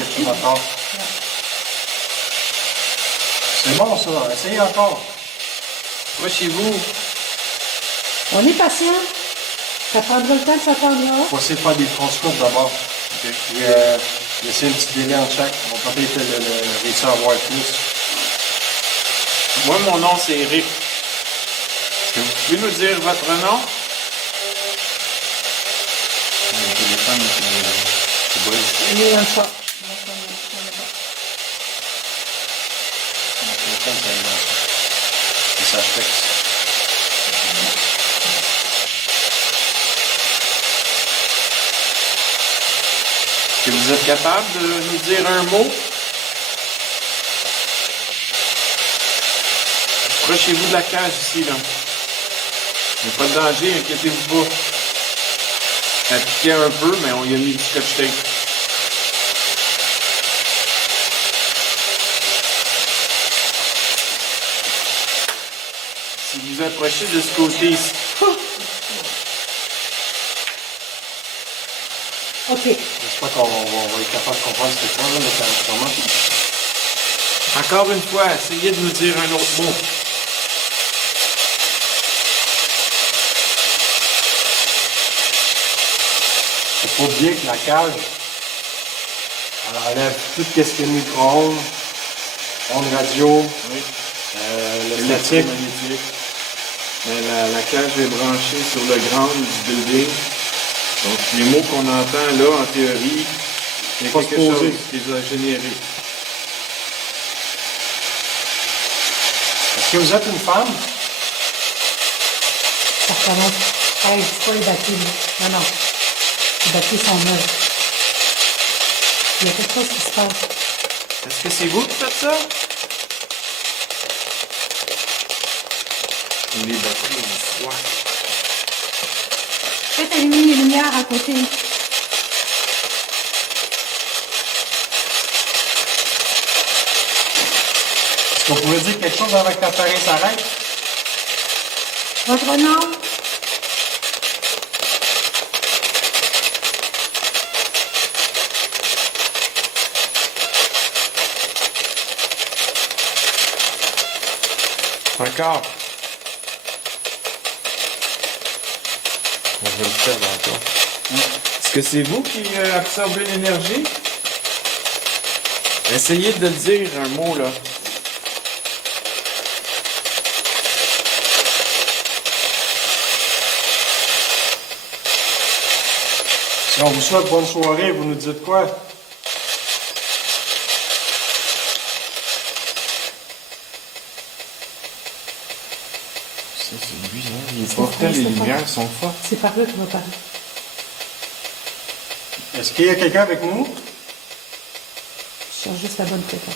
C'est bon ça, essayez encore. Approchez-vous. On est patient. Ça prendra le temps que ça prendra. Il faut essayer de faire des phrases courtes d'abord. Puis laisser un petit délai en chaque. On va peut-être réussir à avoir plus. Moi, mon nom, c'est Eric. Est-ce que vous pouvez nous dire votre nom? Le téléphone, c'est Il est dans le chat. système tellement. Et ça fixe. Est-ce que vous êtes capable de nous dire un mot? Approchez-vous de la cage ici, là. Il n'y a pas de danger, inquiétez-vous pas. Ça a piqué un peu, mais on y a mis du scotch tape. Si vous approchez de ce côté ici. OK. J'espère qu'on va être capable de comprendre ce que c'est, là, mais enregistrement. Encore une fois, essayez de nous dire un autre mot. Il faut bien que la cage, elle enlève tout ce qui est micro-ondes, ondes radio, le statique. Magnétique. La cage est branchée sur le ground du building. Donc, les mots qu'on entend là, en théorie, il y a Faut quelque se poser. chose qui les a générés. Est-ce que vous êtes une femme? Ça recommence. Hey, c'est pas les batteries, là. Non, non. Les batteries sont neuves. Il y a quelque chose qui se passe. Est-ce que c'est vous qui faites ça? Les batteries ont froid. Faites allumer les lumières à côté. Est-ce que vous pouvez dire quelque chose avant que l'appareil s'arrête? Votre nom? Encore. On va le faire encore. Est-ce que c'est vous qui absorbez l'énergie? Essayez de le dire, un mot, là. Si on vous souhaite bonne soirée, vous nous dites quoi? Ça, c'est bizarre. Les portails, les lumières sont fortes. C'est par là qu'il va parler. Est-ce qu'il y a quelqu'un avec nous? Je cherche juste la bonne fréquence.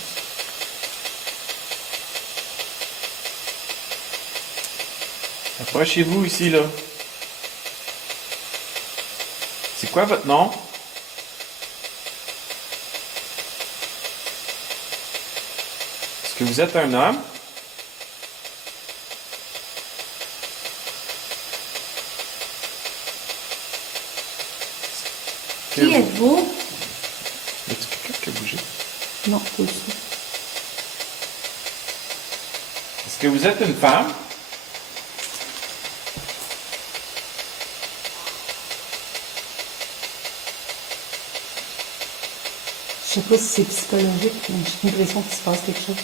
Approchez-vous ici, là. C'est quoi votre nom? Est-ce que vous êtes un homme? Qui êtes-vous? Y a-t-il quelqu'un qui a bougé? Non, pas ici. Est-ce que vous êtes une femme? Je sais pas si c'est psychologique, mais j'ai l'impression qu'il se passe quelque chose.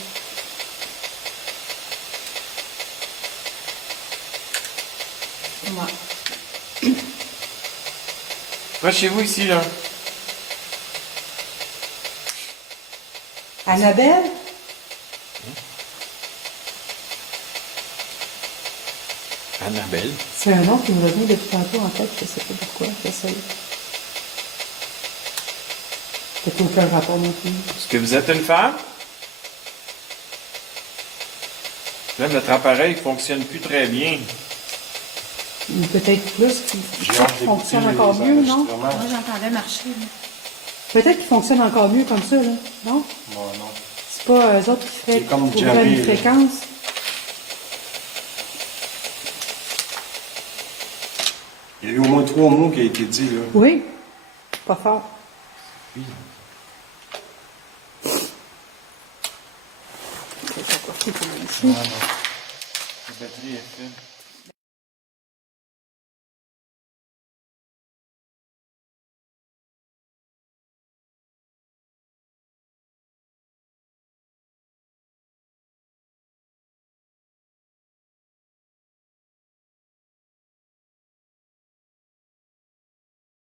Ouais. Approchez-vous ici, là. Annabelle? Annabelle. C'est un nom qui me revient depuis tantôt en tête, je sais pas pourquoi, j'essaie. Peut-être aucun rapport non plus. Est-ce que vous êtes une femme? Là, notre appareil ne fonctionne plus très bien. Ou peut-être plus, J'ai qui hâte d'écouter fonctionne les encore mieux, non? enregistrements. Moi, j'entendais marcher. Là. Peut-être qu'il fonctionne encore mieux comme ça, là, non? Non, non. C'est pas eux autres qui feraient C'est comme ouvrir Jerry, une là. fréquence? Il y a eu au moins 3 mots qui ont été dit, là. Oui, pas fort. Oui. C'est pas quoi, c'est comme ici. Non, non. La batterie est faible.